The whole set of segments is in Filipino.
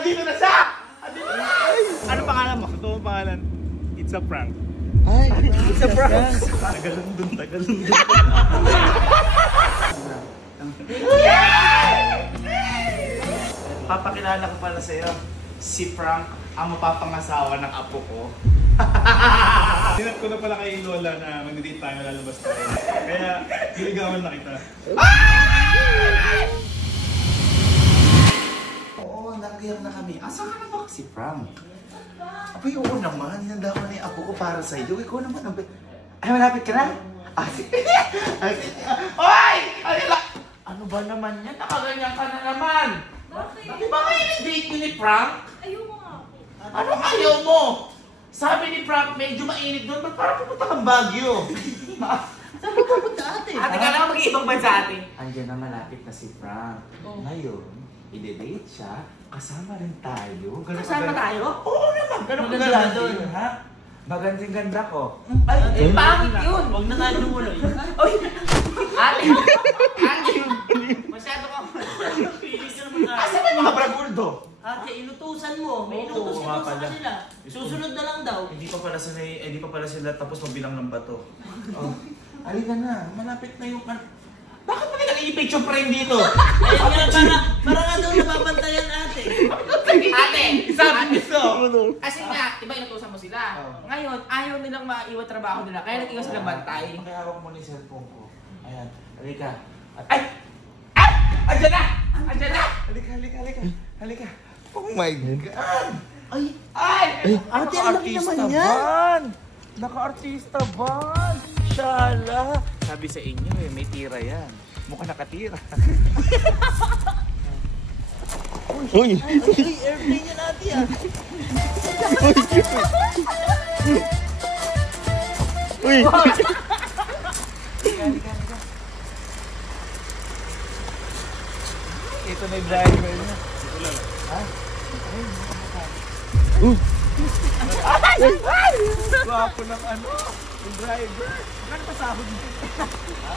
Andito na siya! Andito na! Ano pangalan mo? Ito ang pangalan. It's a prank. Ay, it's a prank. Tagalundon. Papakilala ko pala sa'yo, si Frank, ang mapapangasawa ng apo ko. Sinat ko na pala kay Lola na mag-date tayo, lalabas tayo. Kaya, giligawan na kita. Oo, nag-iyak na kami. Asa ka na ba si Frank? Abay, oo naman. Nanda ko na yung apo ko para sa'yo. Ikaw naman. Ay, malapit ka na? Oy! Ano ba naman yan? Nakaganyan ka na naman. Bakit? Di ba kayo nag-date niyo ni Frank? Ayaw mo nga. Ano ayaw mo? Sabi ni Frank, medyo mainit doon. Ba't parang pupunta kang Baguio? Saan ka pupunta ate? Ate ka lang mag-iibang bansa ate. Andiyan na malapit na si Frank. Ngayon, i-date siya. Kasama rin tayo. Kasama tayo? Oo naman. Ganun Maganda ka doon. doon, ha? Magandang ganda ko. Ay, pangit yun. Huwag na tayo lumuloy. Oy! Ate! Ate! Masyado ka. Pilis ka naman ate. Asan ang mga braguldo? Ate, inutusan mo. May Oo, inutos nga ito sa pala. kanila. Susunod na lang daw. Hindi pa pala sila tapos magbilang ng bato. Oh. Halika na. Malapit na yung... Bakit mo nilang i-picture frame dito? Ayun nga, para nga daw napapantayan ate. Ate! Sabi niyo. Kasi nga, iba inutusan mo sila. Ngayon, ayaw nilang maiwan trabaho nila. Kaya nag-iwas silang bantay. Pakihawak mo na yung cellphone ko. Ayan. Halika. Ay! Ay! Andiyan na! Andiyan na! Halika. Oh my God! Ay! Ate, ang laki naman yan. Naka-artista ban! Shala! Sabi sa inyo may tira yan. Mukha nakatira. Uy! Ay, airplane yan ate ah. Uy! Halika. Ito na yung driver niya. Ha? Gwapo ng ano? Yung driver. Ano pa sahod niya? Ha?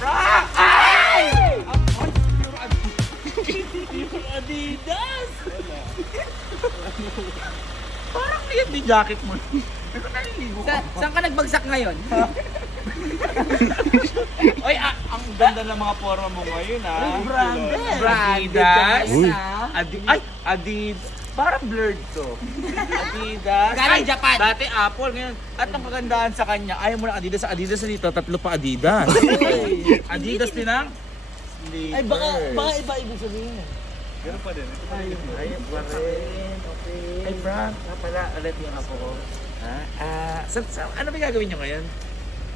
Frank! Ay! Yung Adidas. Parang liit yung jacket mo. Pero naliligo ka. Saan ka nagbagsak ngayon? Oy, ang ganda ng mga forma mo ngayon, ha? Branded. Adidas. Uy. Adidas. Parang blurred to. Adidas. Galing Japan. Dati Apple, ngayon. At ang kagandahan sa kanya, ayaw mo ng Adidas. Adidas na dito, tatlo pa Adidas. Adidas din ang sneaker. Ay, baka iba ibig sabihin. Ganun pa din. Ay, pa rin. Okay. Ay, Frank. Pala, ulit yung apo ko. Ano ba gagawin nyo ngayon?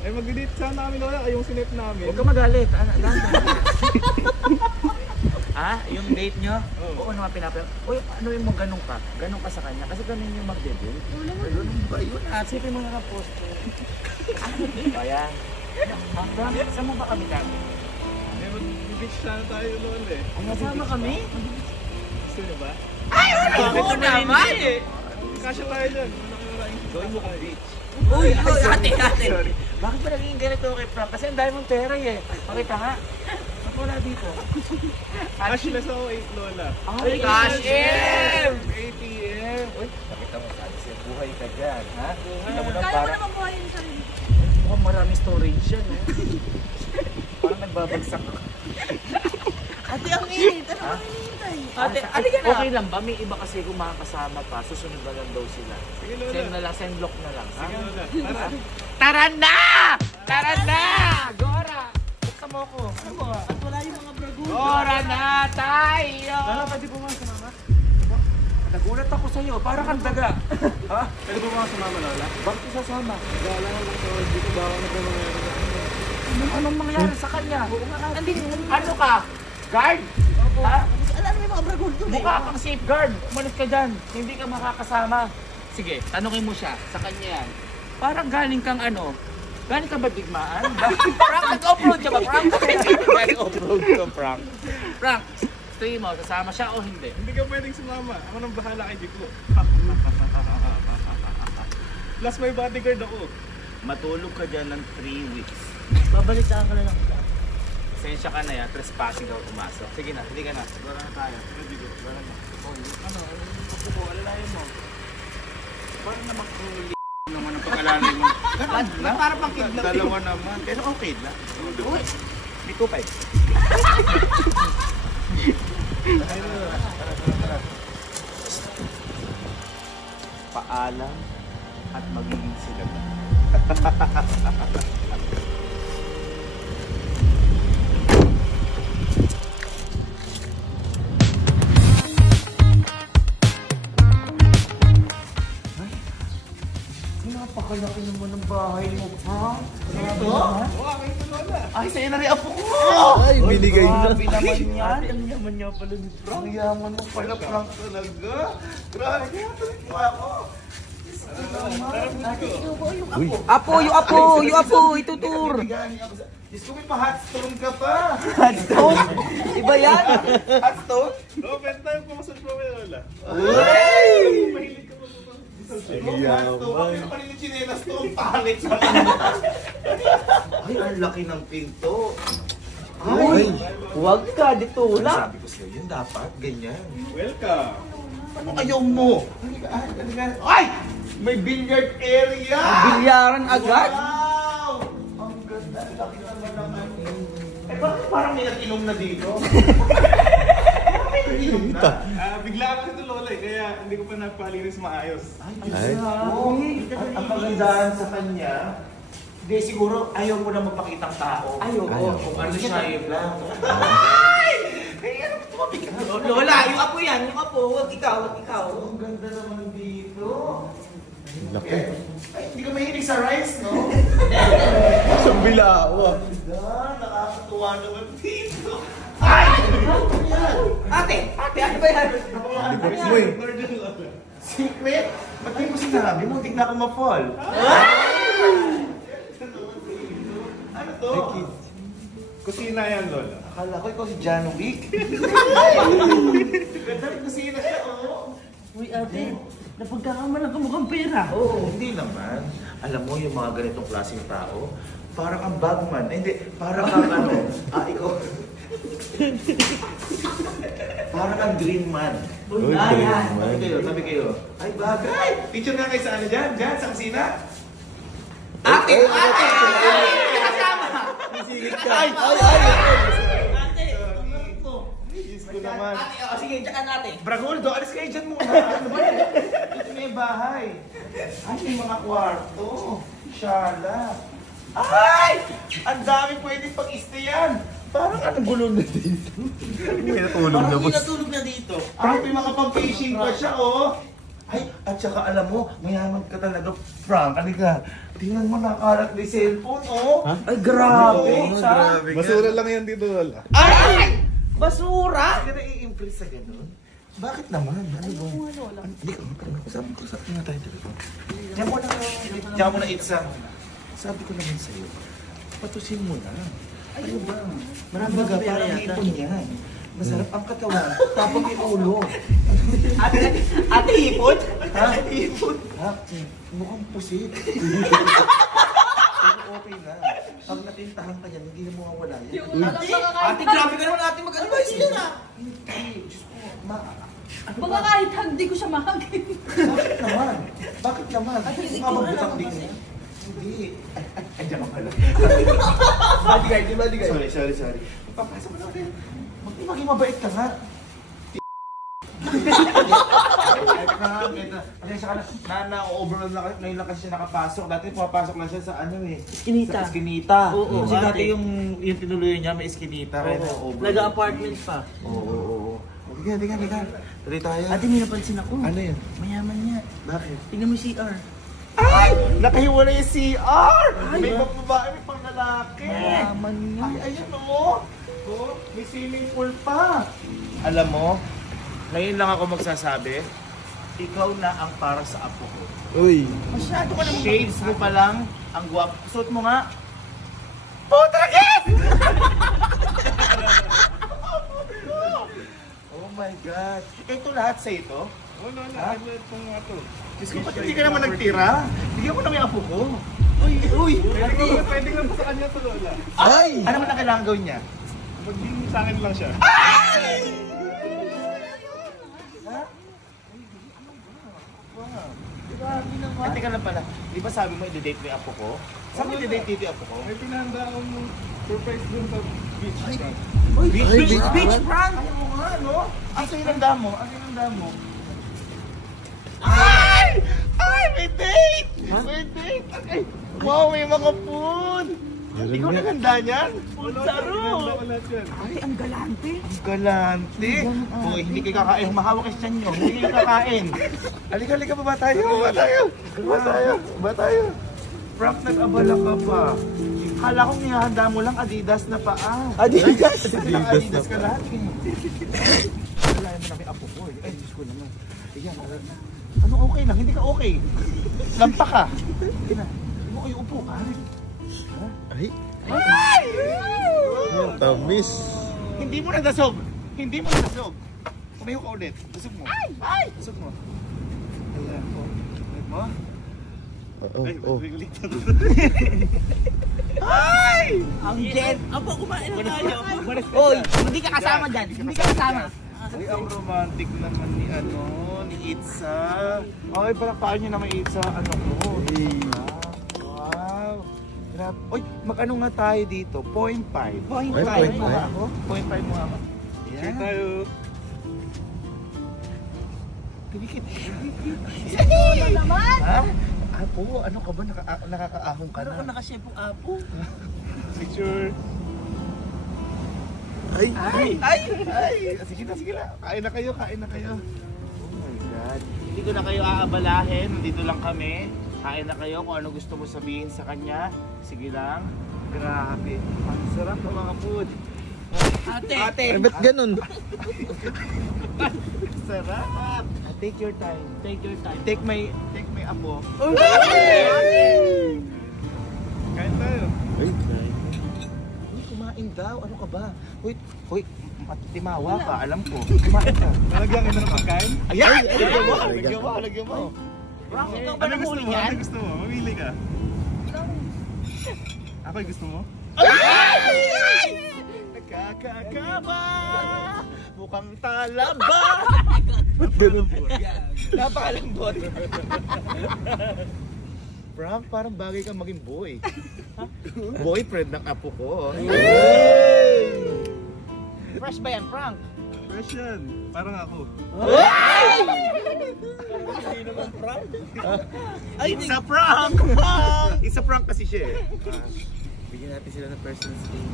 Ay, mag-date sana kami Lola, yung sinet namin. Huwag ka magalit. Yung date nyo? Oo naman pinapayag. Uy, ano yung mga ganun ka? Ganun ka sa kanya? Kasi ganun yung mag-date. Ganun ba yun? Sipin mo na ng post ko. Ayan. Frank, saan mo ba kami kami? Ay, mag-beach sana tayo Lola eh. Kasama kami? Gusto nyo ba? Ay! Oo naman! Kasya tayo dyan. Gawin mo kong beach. Uy! Ate! Sorry. Bakit ba naging ganito kay Frank? Kasi ang dami mong pera eh. Pakita nga. Ba't wala dito? Cashless ako 8 Lola. Ay, cash in! ATM! Uy, nakita mo sabi siya, buhay ka dyan, ha? Kita mo na Kaya mo parang naman buhayin yung sarili. mukhang maraming storage yan, eh. Parang nagbabagsak. Ate, ang init. Ano bang hinihintay? Ate, ka na! Okay lang ba? May iba kasi kung makakasama pa, susunod na lang daw sila. Sige Lola. Send na lang, send block na lang, ha? Sige Lola. Tara. Tara na! Tara na! Gora! Buksan mo ako. Ano ba? At wala yung mga bragulo. Gora na tayo! Lola, pwede po mga sumama? Nagulat ako sa'yo, parang kang daga. Ha? Pwede po mga sumama Lola? Bakit sasama? Gala lang sa dito ba ako na po mga Anong mangyayari sa kanya? Ano ka? Guard? Ha? Alam mo yung mga bragulo doon eh. Mukha kang safeguard. Umalis ka dyan. Hindi ka makakasama. Sige, tanungin mo siya. Sa kanya yan. Parang galing kang ano? Galing ka ba digmaan? Frank, nag-offroad ka ba, Frank? Galing off-road ka, Frank. Frank, tingin mo, sasama siya o hindi? Hindi ka pwedeng sumama. Ako nang bahala kay Jiko. Plus may bodyguard ako. Matulog ka dyan ng 3 weeks. Babalik saan ka na lang. Pasensya ka na yan, trespassing daw pumasok. Sige na, hindi ka na. Siguro na tayo. Jiko, wala na. Ano? pag-alalay mo. Para pang kidnap. Dalawa naman. Pero okay lang. May 2.5. Paalam at magiging sila. Napakalaki naman ng bahay mo, ha? Ito? Ay, sa'yo na rin apo ko! Ay, binigay na. Grabe naman yan. Ang yaman niya pala ni Frank. Ang yaman mo pala, Frank, talaga. Grabe, natuloy mo ako. Apo, yung apo, itutur. Diyos ko, may pa-hotstone ka pa. Hotstone? Iba yan? Hotstone? Oo, benta yung pumasal mo may lola. Ay! Mahilig ka pa po. Hotstone, ano pa rin yung chinelas to? Ang pangit sa Ay, ang laki ng pinto. Ay, huwag ka, dito lang. Sabi ko sa'yo, yun dapat, ganyan. Welcome. Ano ayaw mo? Halika. Ay! May billiard area! Bilyaran agad. Wow! Ang ganda. Laki naman naman. Eh, bakit parang may nag-inom na dito? May nag-inom na. Bigla ako ito lola kaya hindi ko pa napalinis maayos. Ay. Ang kagandahan sa kanya, hindi siguro ayaw mo na magpakitang tao. Ayaw. Kung ano siya, yun lang. Ay! Kaya ano tumapik ka? Lola, yung apo yan, yung apo. Huwag ikaw. Ang ganda naman dito. Laki. Ay, hindi ka mahilig sa rice, no? Sa bilao. Nakakatuwa naman dito. Ay! Ate, ano ba yan? Uy. Secret? Ba't di mo sinabi? Muntik na ako ma-fall. Ano to? Kusina yan lola. Akala ko ikaw si John Wick. Ganda rin kusina siya, oh. Uy, ate, napagkakamalan ka mukhang pera. Oo, hindi naman. Alam mo yung mga ganitong klaseng tao, parang ang bagman. Eh, hindi, parang ang ano, ikaw. Parang ang green man. Uy, Ayan. Sabi kayo. Ay, bagay! Picture nga kayo sa ano dyan? Dyan, sa kusina? Ate! Kasama! Ay! Ate! Yes ko naman. Ate, sige, tsakan natin. Bragoldo, alis kayo dyan muna. Ano ba yan? Ito na yung bahay. Ay, may mga kwarto. Shala. Ay! Ang dami pwedeng pag-stayan. Parang anong gulong na dito? May natulog na, boss. Natulog na dito. Ay, may mga pang-fishing pa siya, oh. Ay, at saka alam mo, mayaman ka talaga, Frank. Halika, tingnan mo nakalat ni cellphone, oh. Ay, grabe. Grabe ka. Basura lang yan dito lola. Ay! Basura! Hindi ka na-i-impress sa ganun? Bakit naman? Ano ba? Hindi ka usapin nga tayo dito. Diyan mo na itsa. Sabi ko naman sa'yo, patusin mo na. Ano ba? Marami ka, parang ipon yan. Masarap ang katawan, tapos may ulo. Ate, ipon? Ha? Ipon? Ha? Mukhang pusit. Pero okay na. Pag natintahan ka yan, hindi na mawawala yan. Ate, grabe ka naman ate mag-advise niya na. Hindi. Diyos ko, Baka kahit hindi ko siya mahagin. Bakit naman? Bakit naman? Hindi Mukha ko bang alam butak din kasi. niya? Hindi. Ay, diyan ka pala. Bodyguard. Sorry. Papasok mo na ulit. Maging mabait ka nga. Pasensya ka na. Na-overall na kasi. Ngayon lang kasi siya nakapasok. Dati pumapasok lang siya sa ano eh. Eskinita. Sa eskinita. Oo, Kasi ate. dati yung tinuloy niya may eskinita. Kaya na-overall. Nag-apartment pa. Oo. Halika. Tuloy tayo. Ate, may napansin ako. Ano yun? Mayaman niya. Bakit? Tingnan mo yung CR. Ay! Nakahiwala yung CR! May ibang babae, may pang lalaki. Mayaman niya. Ay, ayan o. Oh, may swimming pool pa. Alam mo, ngayon lang ako magsasabi, ikaw na ang para sa apo ko. Uy. Masyado ka naman. Shades mo pa lang, ang guwapo. Suot mo nga. Puta! Yes! Oh my God. Ito lahat sa ito? Oo lola, Ha? ano itong nga to? Diyos ko, ba't hindi ka naman nagtira? Bigyan mo na yung apo ko. Uy. Pwede lang sa kanya to lola. Ay! Ano man ang kailangan gawin niya? Maging sa akin lang siya. Grabe naman. Ate ka lang pala. Di ba sabi mo i-date mo yung apo ko? Saan mo i-date dito yung apo ko? May pinahanda akong surprise dun sa beach. Beach prank! Ano mo nga, no? Asa yung handa mo? Asa yung handa mo? Ay! May date! May date! Ay, wow, may mga food! Ikaw naganda niyan? Pinahanda ko lahat yan. Ay, ang galante! Ang galante! Hoy, hindi kayo kakain. Mahawak kayo sa inyo. Hindi kayo kakain. Halika, baba tayo. Baba tayo. Frank, nag-abala ka pa. Kala kong nihahanda mo lang Adidas na paa. Adidas ka lahat. Wala mo na kay apo ko. Ay, Diyos ko naman. Ayan, ano okay lang? Hindi ka okay. Lampa ka. Hindi mo kayo upo ka. Ay! Ang tamis. Hindi mo nadasog. Kumayo ka ulit. Dasog mo. Dasog mo. Ayan. Ulit mo. Oh. Ulit. Ay! Ang jet. Apo, kumain na tayo. Hoy, hindi ka kasama dyan. Hindi ka kasama. Uy, ang romantic naman ni Itza. Ay, palakpakan niyo naman Itza. Ano ko? Wow. Grabe. Uy, mag-ano nga tayo dito? 0.5. 0.5 mo ako? 0.5 mo ako. Share tayo. Pinikit. Ano naman? Ha? Apo, ano ka ba? Nakakaahong ka Ano na? ko nakashepong apo? Picture. Ay! Sige na. Kain na kayo. Oh my God. Hindi ko na kayo aabalahin. Nandito lang kami. Kain na kayo kung ano gusto mo sabihin sa kanya. Sige lang. Grabe. Ang sarap ng mga food. Ate. Ay, ba't ganun? Sarap. Take your time. Take my apo. Kain tayo. Ay, Uy, kumain daw. Ano ka ba? Hoy, timawa ka. Alam ko. Kumain ka. Nalagyan ka na ng pagkain? Ayan! Lagyan mo. Frank, ikaw ba Ano gusto nahuli mo? yan? Ano gusto mo? Mamili ka. Ako yung gusto mo? Nakakakaba! Mukhang talaba! ba't ganun? Napakalambot. Frank, parang bagay kang maging boy. Boyfriend ng apo ko. Fresh ba yan, Frank? Fresh yan. Parang ako. It's a prank! It's a prank kasi siya eh. Bigyan natin sila ng personal space.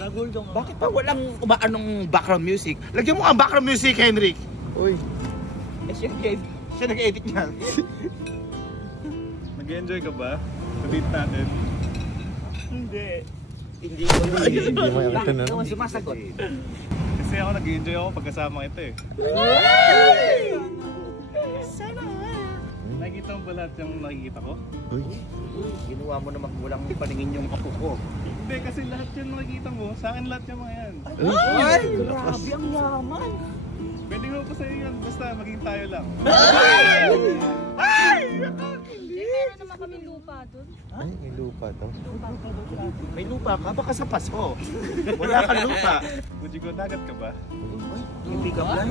Ragul dong. Bakit pa walang umaanong background music? Lagyan mo ang background music, Henrik! Uy. Siya nag-edit niyan. Nag-enjoy ka ba? Sa date natin? Hindi Hindi mo yung ito na. Ano sumasagot? Kasi ako nag-enjoy ako pagkasama kita eh. Nakikita mo ba lahat yung nakikita ko? Uy. Ginawa mo naman walang paningin yung apo ko. Hindi, kasi lahat yung nakikita mo, sa akin lahat yung mga yan. Ay, grabe ang yaman. Pwede ko pa sa'yo yan, basta maging tayo lang. Meron naman kami lupa dun. Ay, may lupa to. May lupa ka? Baka sa Pasko. Wala kang lupa. Would you go dagat ka ba? Hindi ka ba?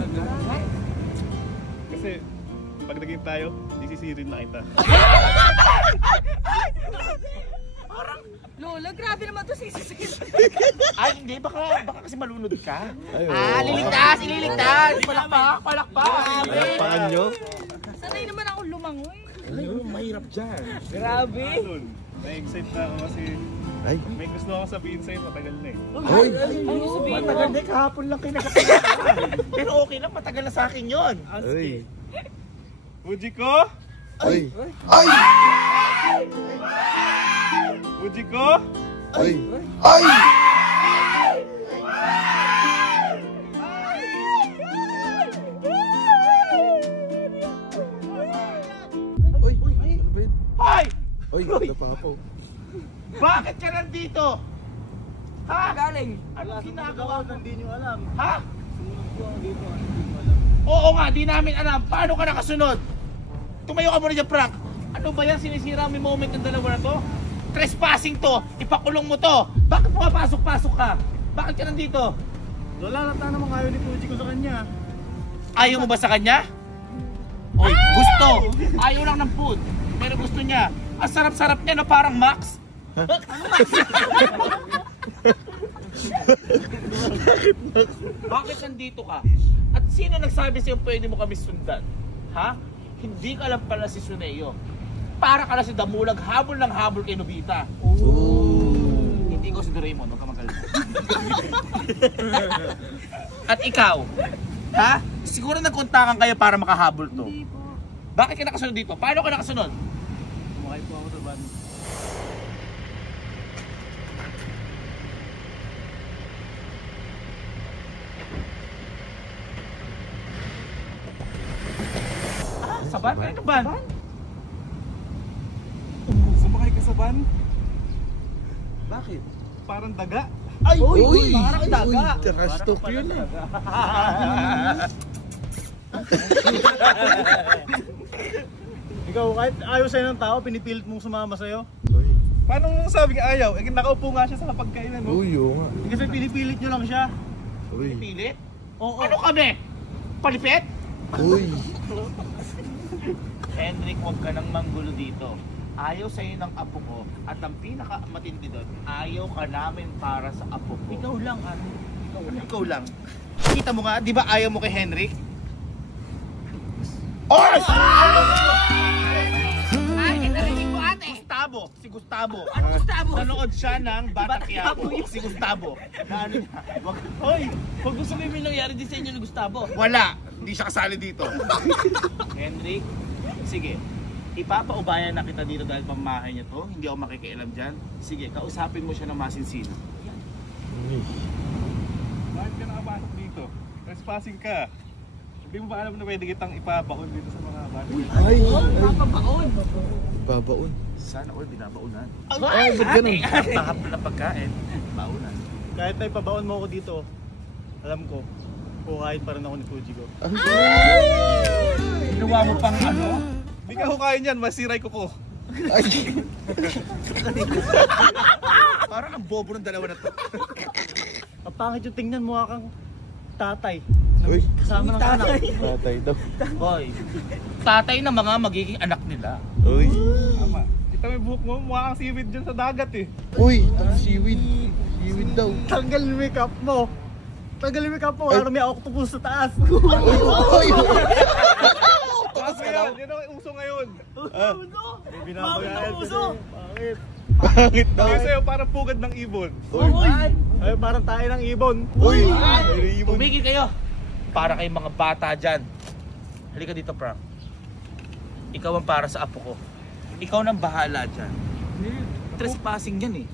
Kasi pag naging tayo, isisirin na kita. Lola, grabe naman to sisisigil. Ay, hindi. Baka kasi malunod ka. Ay, Ililigtas! Palakpak! Paan nyo? Sanay naman ako lumangoy. Ay, mahirap dyan. Grabe! Doon, na-excite na ako kasi Ay. may gusto ako sabihin sa'yo, matagal na eh. Uy. Matagal na kahapon lang kayo nakapagkakaroon. Pero okay lang, matagal na sa akin yun. Ay. Uji ko? Ay. Uji ko? Ay. Uy. Ano ba yun? Hoy! Uy, napapaw. Bakit ka nandito? Ha? Galing! Anong ginagawa mo? Hindi nyo alam. Ha? Oo nga, di namin alam. Paano ka nakasunod? Tumayo ka muna dyan, Frank. Ano ba yan? Sinisira mo yung moment ng dalawa na to? Trespassing to! Ipakulong mo to! Bakit pumapasok-pasok ka? Bakit ka nandito? Lola, nata namang ayaw ni Uji ko sa kanya. Ayaw mo ba sa kanya? Oy, gusto. Ayaw lang ng food. Pero gusto niya. Ang sarap-sarap niya, no? Parang Max. Bakit nandito ka? At sino nagsabi sa'yo pwede mo kami sundan? Ha? Hindi ka lang pala si Suneo. Para ka lang si Damulag, habol ng habol kay Nobita. Hindi ko si Doraemon, huwag ka magaling. At ikaw, ha? Siguro nagkontakan kayo para makahabol to. Hindi po. Bakit ka nakasunod dito? Paano ka nakasunod? Sumakay po ako sa van. Sa van? Ano van? Sumakay ka sa van? Bakit? Parang daga. Uy! parang daga. Trash talk yun ah. Ikaw, kahit ayaw sa'yo ng tao, pinipilit mong sumama sa'yo. Paano mo sabi nga ayaw? Eh, nakaupo nga siya sa kapagkainan, no? Uy, oo nga. Kasi pinipilit nyo lang siya. Uy. Pilit? Oo. Ano kami? Palipit? Uy. Henrik, huwag ka nang manggulo dito. Ayaw sa'yo ng apo ko. At ang pinakamatindi doon, ayaw ka namin para sa apo ko. Ikaw lang, ano? Ikaw lang. Kita mo nga, di ba ayaw mo kay Henrik? Oy! Ay, narinig mo ate! Gustavo, si Gustavo. Ano Gustavo? Nanood siya ng Batang Quiapo. Si Gustavo. Na ano niya? Hoy, pag gusto mo yung nangyari din sa inyo ni Gustavo. Wala! Hindi siya kasali dito. Henrik, sige. Ipapaubayan na kita dito dahil pamamahay niya to. Hindi ako makikialam dyan. Sige, kausapin mo siya ng masinsino. Bakit ka nakapasok dito? Trespassing ka. Hindi mo ba alam na pwede kitang ipabaon dito sa mga bata? Ay! Papabaon. Babaon. Sana all binabaunan. Ay, ba't ganun? Tahap na pagkain, baunan. Kahit na ipabaon mo ako dito, alam ko, kukain pa rin ako ni Fuji ko. Ginawa mo pang ano? Hindi ka hukain yan, masiray ko po. Ay! Parang ang bobo ng dalawa na to. Ang pangit yung tingnan mo kang tatay. Uy! Kasama ng anak. Tatay daw. Hoy, tatay na mga magiging anak nila. Uy! Tama. Kita mo yung buhok mo, mukha kang seaweed dyan sa dagat eh. Uy! Seaweed. Seaweed daw. Tanggal yung makeup mo. Tanggal yung makeup mo, wala may octopus sa taas. Uy! Taas ngayon, yun ang uso ngayon. Binabagaan uso. Bakit? Pangit daw. Kasi sa'yo parang pugad ng ibon. Uy! Ay, parang tayo ng ibon. Uy! Ay, ibon. Tumigil kayo! Para kayong mga bata dyan. Halika dito, Frank. Ikaw ang para sa apo ko. Ikaw nang bahala dyan. Trespassing yan eh.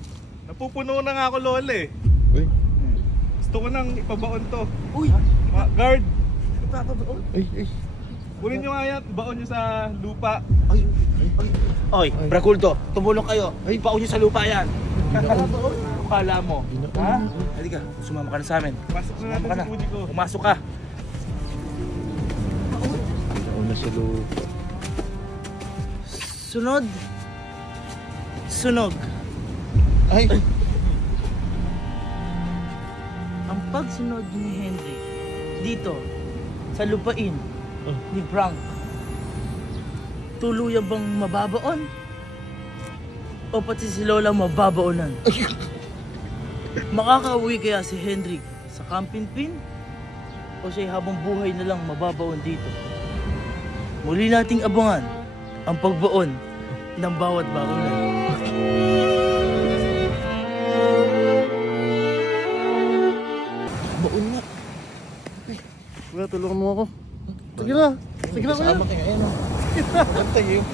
Napupuno na nga ako, Lola eh. Uy! Gusto ko nang ipabaon to. Uy, Guard, ipapabaon. Ay! Ay! kunin nyo nga yan, baon nyo sa lupa. Oy, Braculto, tumulong kayo. Ay. Ipaon nyo sa lupa yan. Kala mo. Ginaon. Ha? Halika, sumama ka na sa amin. Pasok na Sumama ka natin na. sa Fuji ko. Pumasok ka. Ginaon na sa lupa. Sunod. Sunog. Ay! Ang pagsunod ni Henry dito sa lupain ni Frank, tuluyan bang mababaon? O pati si Lola mababaonan? Makakauwi kaya si Henry sa Kampinpin? O siya habang buhay na lang mababaon dito? Muli nating abangan ang pagbaon ng bawat baonan. Baon nga. Kuya, tulungan mo ako. Sige na. Sige na, kuya. Kasama tayo ngayon. Maganda yun.